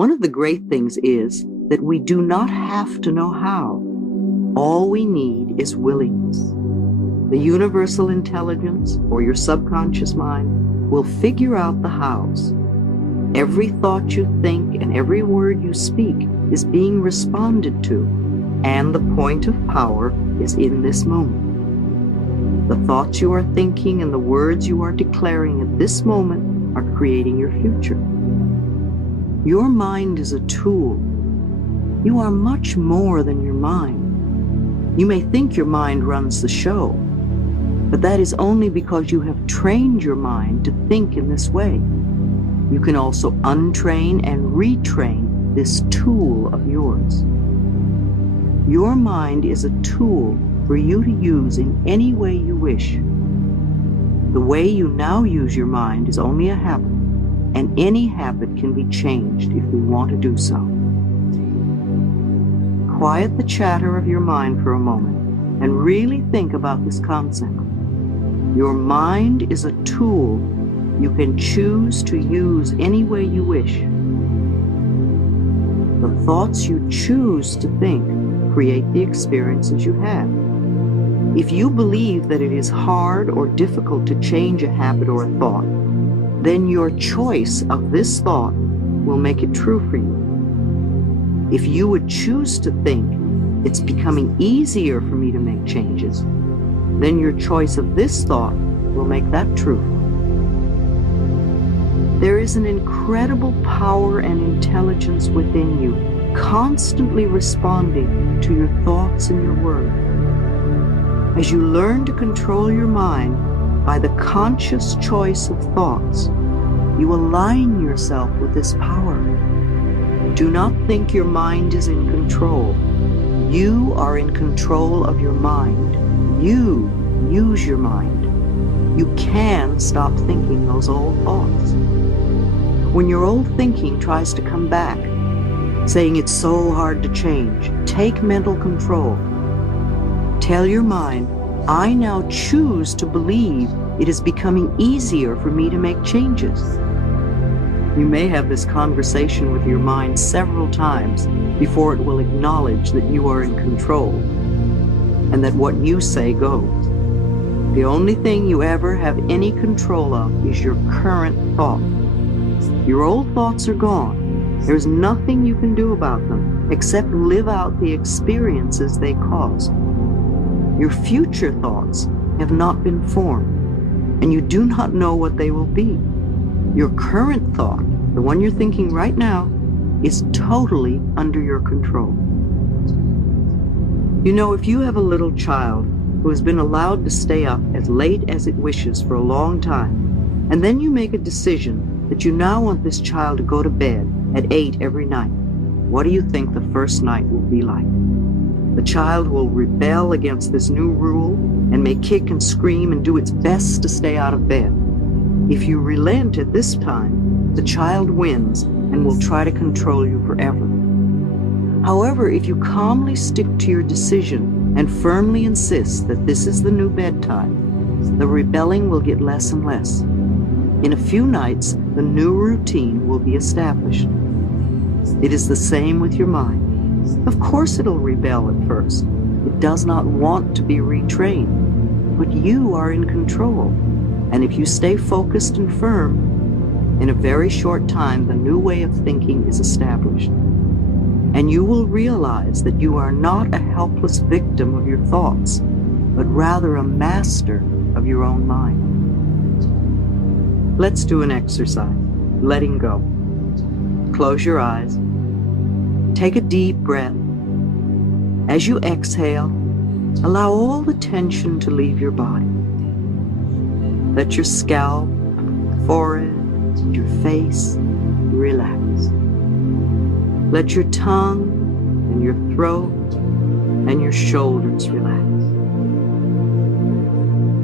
One of the great things is that we do not have to know how. All we need is willingness. The universal intelligence, or your subconscious mind, will figure out the hows. Every thought you think and every word you speak is being responded to, and the point of power is in this moment. The thoughts you are thinking and the words you are declaring at this moment are creating your future. Your mind is a tool. You are much more than your mind. You may think your mind runs the show, but that is only because you have trained your mind to think in this way. You can also untrain and retrain this tool of yours. Your mind is a tool for you to use in any way you wish. The way you now use your mind is only a habit, and any habit can be changed if we want to do so. Quiet the chatter of your mind for a moment and really think about this concept. Your mind is a tool you can choose to use any way you wish. The thoughts you choose to think create the experiences you have. If you believe that it is hard or difficult to change a habit or a thought, then your choice of this thought will make it true for you. If you would choose to think, it's becoming easier for me to make changes, then your choice of this thought will make that true. There is an incredible power and intelligence within you, constantly responding to your thoughts and your words. As you learn to control your mind by the conscious choice of thoughts, you align yourself with this power. Do not think your mind is in control. You are in control of your mind. You use your mind. You can stop thinking those old thoughts. When your old thinking tries to come back, saying it's so hard to change, take mental control. Tell your mind, I now choose to believe it is becoming easier for me to make changes. You may have this conversation with your mind several times before it will acknowledge that you are in control and that what you say goes. The only thing you ever have any control of is your current thought. Your old thoughts are gone. There's nothing you can do about them except live out the experiences they caused. Your future thoughts have not been formed, and you do not know what they will be. Your current thought, the one you're thinking right now, is totally under your control. You know, if you have a little child who has been allowed to stay up as late as it wishes for a long time, and then you make a decision that you now want this child to go to bed at 8 every night, what do you think the first night will be like? The child will rebel against this new rule and may kick and scream and do its best to stay out of bed. If you relent at this time, the child wins and will try to control you forever. However, if you calmly stick to your decision and firmly insist that this is the new bedtime, the rebelling will get less and less. In a few nights, the new routine will be established. It is the same with your mind. Of course it'll rebel at first. It does not want to be retrained, but you are in control. And if you stay focused and firm, in a very short time, the new way of thinking is established. And you will realize that you are not a helpless victim of your thoughts, but rather a master of your own mind. Let's do an exercise, letting go. Close your eyes. Take a deep breath. As you exhale, allow all the tension to leave your body. Let your scalp, forehead, and your face relax. Let your tongue and your throat and your shoulders relax.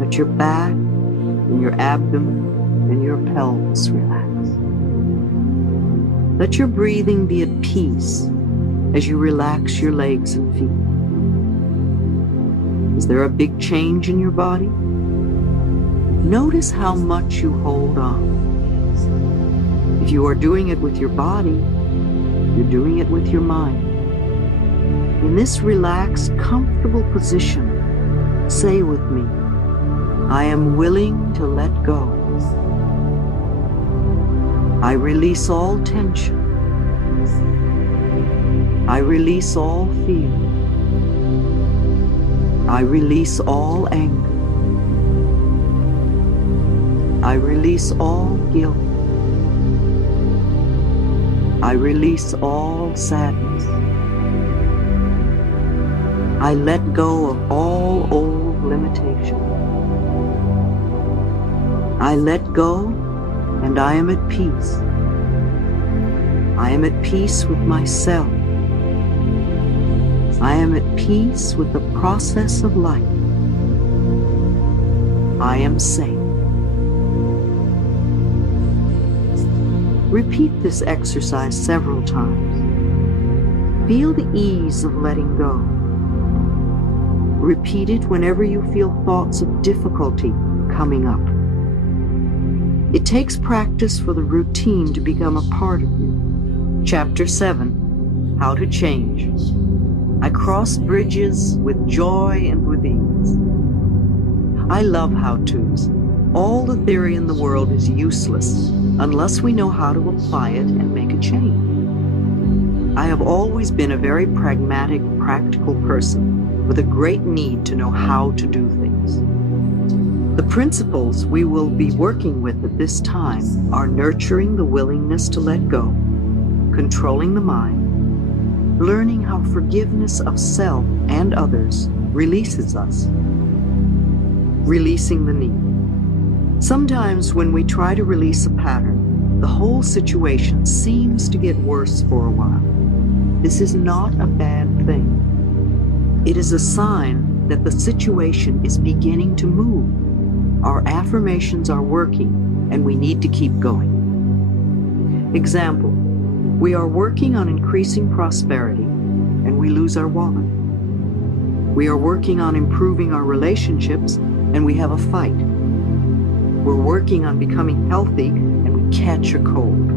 Let your back and your abdomen and your pelvis relax. Let your breathing be at peace as you relax your legs and feet. Is there a big change in your body? Notice how much you hold on. If you are doing it with your body, You're doing it with your mind. In this relaxed, comfortable position, say with me, I am willing to let go. I release all tension. I release all fear. I release all anger. I release all guilt. I release all sadness. I let go of all old limitations. I let go, and I am at peace. I am at peace with myself. I am at peace with the process of life. I am safe. Repeat this exercise several times. Feel the ease of letting go. Repeat it whenever you feel thoughts of difficulty coming up. It takes practice for the routine to become a part of you. Chapter 7, How to Change. I cross bridges with joy and with ease. I love how-tos. All the theory in the world is useless unless we know how to apply it and make a change. I have always been a very pragmatic, practical person with a great need to know how to do things. The principles we will be working with at this time are nurturing the willingness to let go, controlling the mind, learning how forgiveness of self and others releases us, releasing the need. Sometimes when we try to release a pattern, the whole situation seems to get worse for a while. This is not a bad thing. It is a sign that the situation is beginning to move. Our affirmations are working, and we need to keep going. Example, we are working on increasing prosperity, and we lose our wallet. We are working on improving our relationships, and we have a fight. We're working on becoming healthy, and we catch a cold.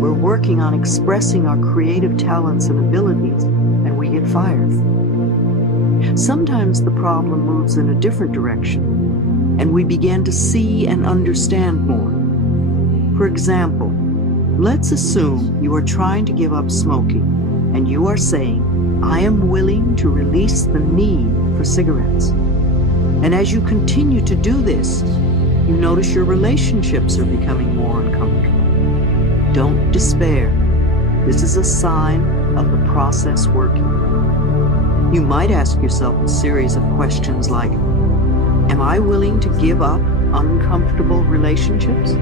We're working on expressing our creative talents and abilities, and we get fired. Sometimes the problem moves in a different direction, and we begin to see and understand more. For example, let's assume you are trying to give up smoking, and you are saying, I am willing to release the need for cigarettes. And as you continue to do this, you notice your relationships are becoming more uncomfortable. Don't despair. This is a sign of the process working. You might ask yourself a series of questions like, am I willing to give up uncomfortable relationships?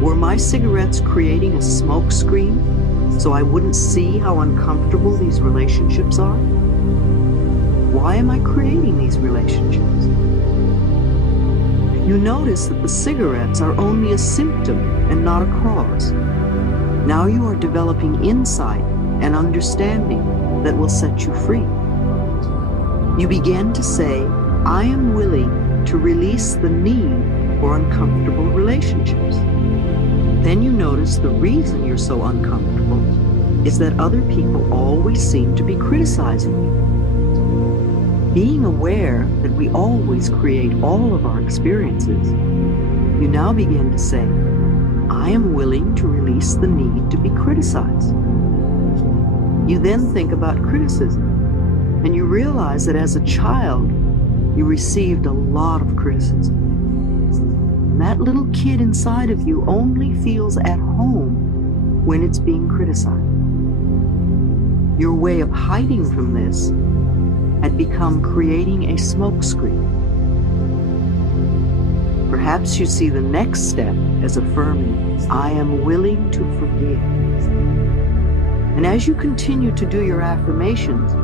Were my cigarettes creating a smoke screen so I wouldn't see how uncomfortable these relationships are? Why am I creating these relationships? You notice that the cigarettes are only a symptom and not a cause. Now you are developing insight and understanding that will set you free. You begin to say, I am willing to release the need for uncomfortable relationships. Then you notice the reason you're so uncomfortable is that other people always seem to be criticizing you. Being aware that we always create all of our experiences, you now begin to say, I am willing to release the need to be criticized. You then think about criticism, and you realize that as a child, you received a lot of criticism. And that little kid inside of you only feels at home when it's being criticized. Your way of hiding from this had become creating a smokescreen. Perhaps you see the next step as affirming, I am willing to forgive. And as you continue to do your affirmations,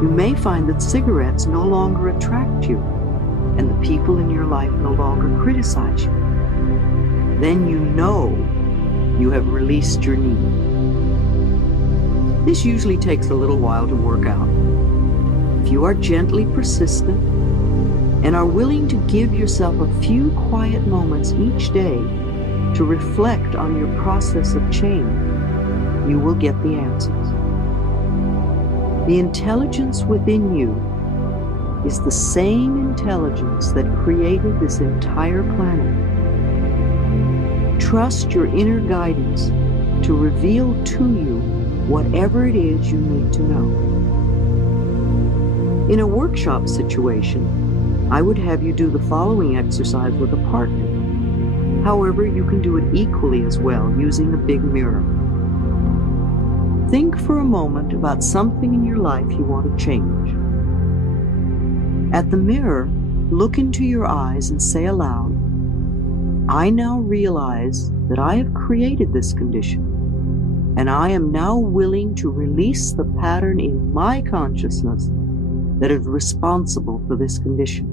you may find that cigarettes no longer attract you, and the people in your life no longer criticize you. Then you know you have released your need. This usually takes a little while to work out. If you are gently persistent and are willing to give yourself a few quiet moments each day to reflect on your process of change, you will get the answers. The intelligence within you is the same intelligence that created this entire planet. Trust your inner guidance to reveal to you whatever it is you need to know. In a workshop situation, I would have you do the following exercise with a partner. However, you can do it equally as well using a big mirror. Think for a moment about something in your life you want to change. At the mirror, look into your eyes and say aloud, "I now realize that I have created this condition, and I am now willing to release the pattern in my consciousness that is responsible for this condition."